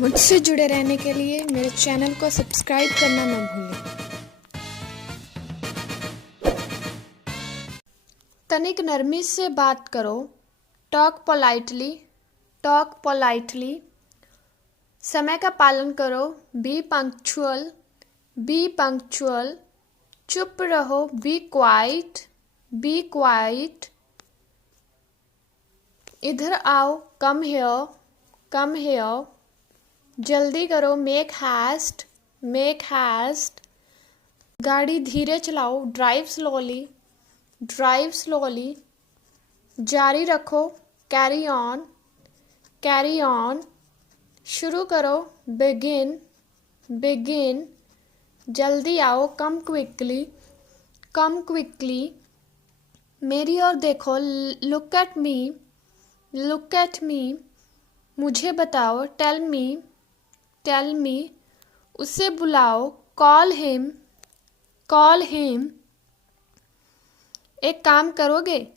मुझसे जुड़े रहने के लिए मेरे चैनल को सब्सक्राइब करना न भूलें। तनिक नरमी से बात करो। Talk politely. Talk politely. समय का पालन करो। Be punctual. Be punctual. चुप रहो। Be quiet. Be quiet. इधर आओ। Come here. Come here. जल्दी करो। Make haste. Make haste. गाड़ी धीरे चलाओ। Drive slowly. Drive slowly. जारी रखो। Carry on. Carry on. शुरू करो। बिगिन। बिगिन। जल्दी आओ। Come quickly. Come quickly. मेरी ओर देखो। Look at me. Look at me. मुझे बताओ। टेल मी। Tell me. उसे बुलाओ। Call him. Call him. एक काम करोगे?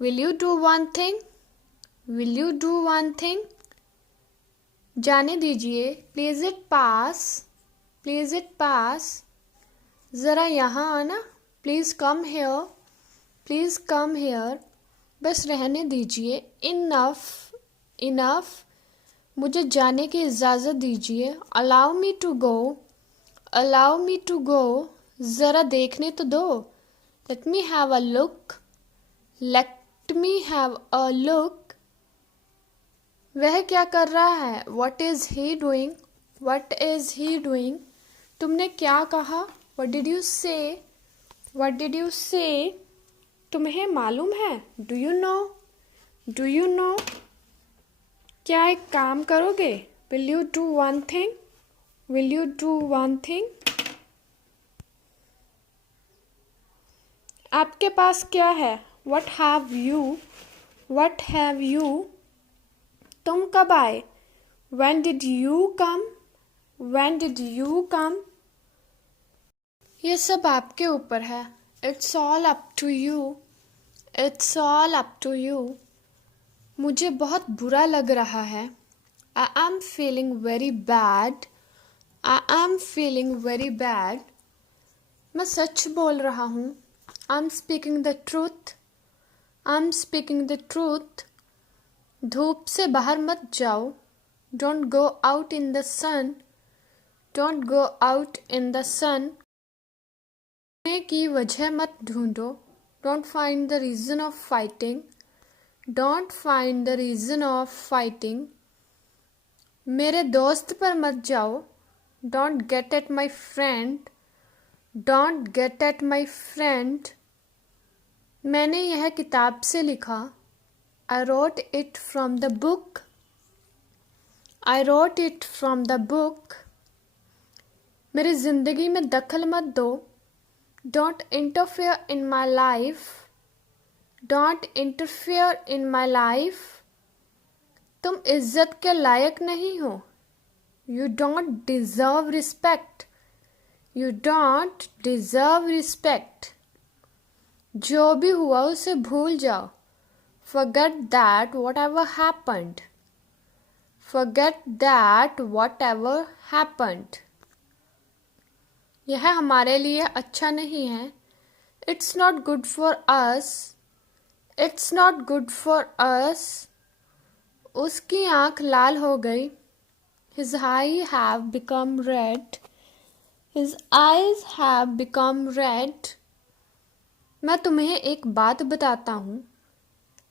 Will you do one thing? Will you do one thing? जाने दीजिए। Please it pass. Please it pass. ज़रा यहाँ आना। Please come here. Please come here. बस रहने दीजिए। इनफ। इनफ। मुझे जाने की इजाज़त दीजिए। Allow me to go. Allow me to go. ज़रा देखने तो दो। Let me have a look. Let me have a look. वह क्या कर रहा है? What is he doing? What is he doing? तुमने क्या कहा? वट डिड यू से? वट डिड यू से? तुम्हें मालूम है? Do you know? Do you know? क्या एक काम करोगे? Will you do one thing? Will you do one thing? आपके पास क्या है? What have you? What have you? तुम कब आए? When did you come? When did you come? ये सब आपके ऊपर है। It's all up to you. It's all up to you. मुझे बहुत बुरा लग रहा है। I am feeling very bad. I am feeling very bad. मैं सच बोल रहा हूँ। I'm speaking the truth. I'm speaking the truth. धूप से बाहर मत जाओ। Don't go out in the sun. Don't go out in the sun. लड़ने की वजह मत ढूंढो। Don't find the reason of fighting. Don't find the reason of fighting. मेरे दोस्त पर मत जाओ। Don't get at my friend. Don't get at my friend. मैंने यह किताब से लिखा। I wrote it from the book. I wrote it from the book. मेरी ज़िंदगी में दखल मत दो। Don't interfere in my life. Don't interfere in my life. तुम इज्जत के लायक नहीं हो। You don't deserve respect. You don't deserve respect. जो भी हुआ उसे भूल जाओ। Forget that whatever happened. Forget that whatever happened. यह हमारे लिए अच्छा नहीं है। It's not good for us. It's not good for us. उसकी आँख लाल हो गई। His eyes have become red. His eyes have become red. मैं तुम्हें एक बात बताता हूँ।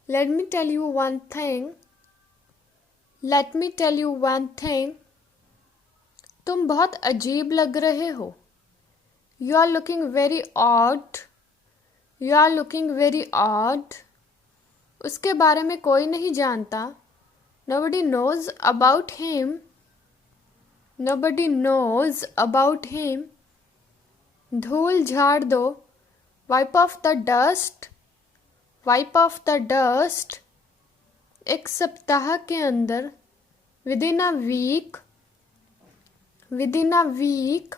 Let me tell you one thing. Let me tell you one thing. तुम बहुत अजीब लग रहे हो। You are looking very odd. You are looking very odd. उसके बारे में कोई नहीं जानता। Nobody knows about him. Nobody knows about him. धूल झाड़ दो। Wipe off the dust. Wipe off the dust. एक सप्ताह के अंदर। Within a week. Within a week.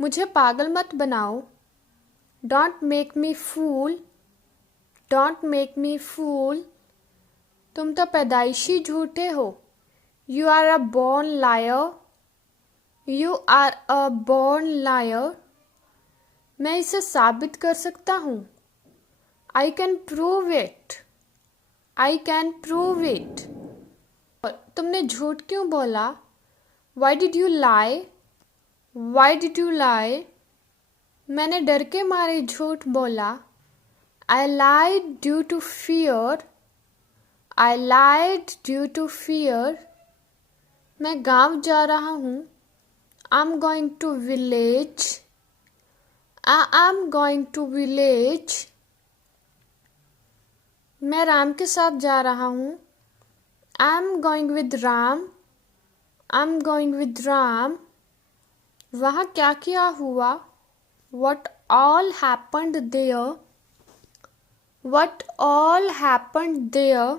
मुझे पागल मत बनाओ। Don't make me fool. Don't make me fool. तुम तो पैदाइशी झूठे हो। You are a born liar. You are a born liar. मैं इसे साबित कर सकता हूँ. I can prove it. I can prove it. तुमने झूठ क्यों बोला? Why did you lie? Why did you lie? मैंने डर के मारे झूठ बोला. I lied due to fear. I lied due to fear. मैं गांव जा रहा हूँ. I'm going to village. I am going to village. मैं राम के साथ जा रहा हूँ. I'm going with Ram. I'm going with Ram. वहाँ क्या क्या हुआ? What all happened there? What all happened there?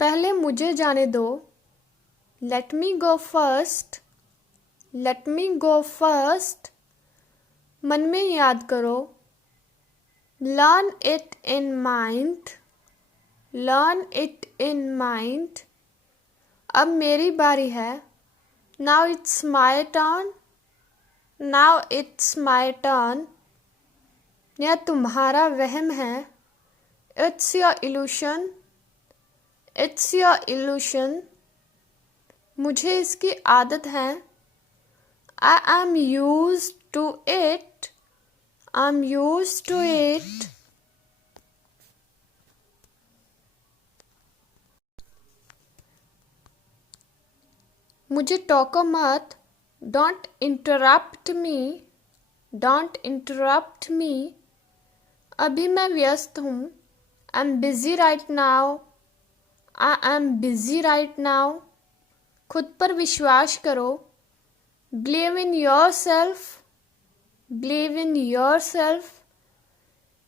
पहले मुझे जाने दो. Let me go first. Let me go first. मन में याद करो. Learn it in mind. Learn it in mind. अब मेरी बारी है. Now it's my turn. Now it's my turn. यह तुम्हारा वहम है. It's your illusion. It's your illusion. मुझे इसकी आदत है. I am used to it. I'm used to it. मुझे टोको मत. Don't interrupt me. Don't interrupt me. अभी मैं व्यस्त हूँ. I'm busy right now. I am busy right now. खुद पर विश्वास करो. Believe in yourself. Believe in yourself.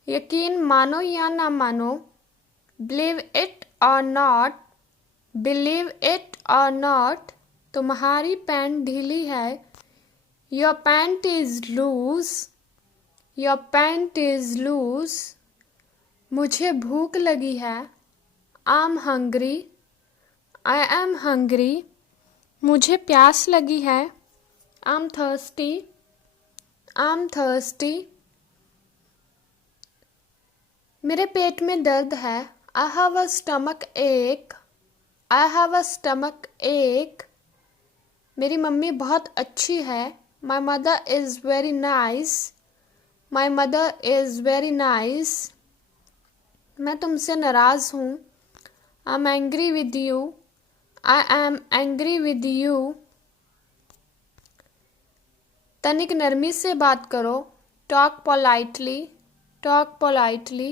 यकीन मानो या ना मानो. Believe it or not. Believe it or not. तुम्हारी पैंट ढीली है. Your pant is loose. Your pant is loose. मुझे भूख लगी है. I'm hungry. I am hungry. मुझे प्यास लगी है. I'm thirsty. I'm thirsty. मेरे पेट में दर्द है. I have a stomach ache. I have a stomach ache. मेरी मम्मी बहुत अच्छी है. My mother is very nice. My mother is very nice. मैं तुमसे नाराज़ हूँ. I'm angry with you. I am angry with you. तनिक नरमी से बात करो. Talk politely. Talk politely.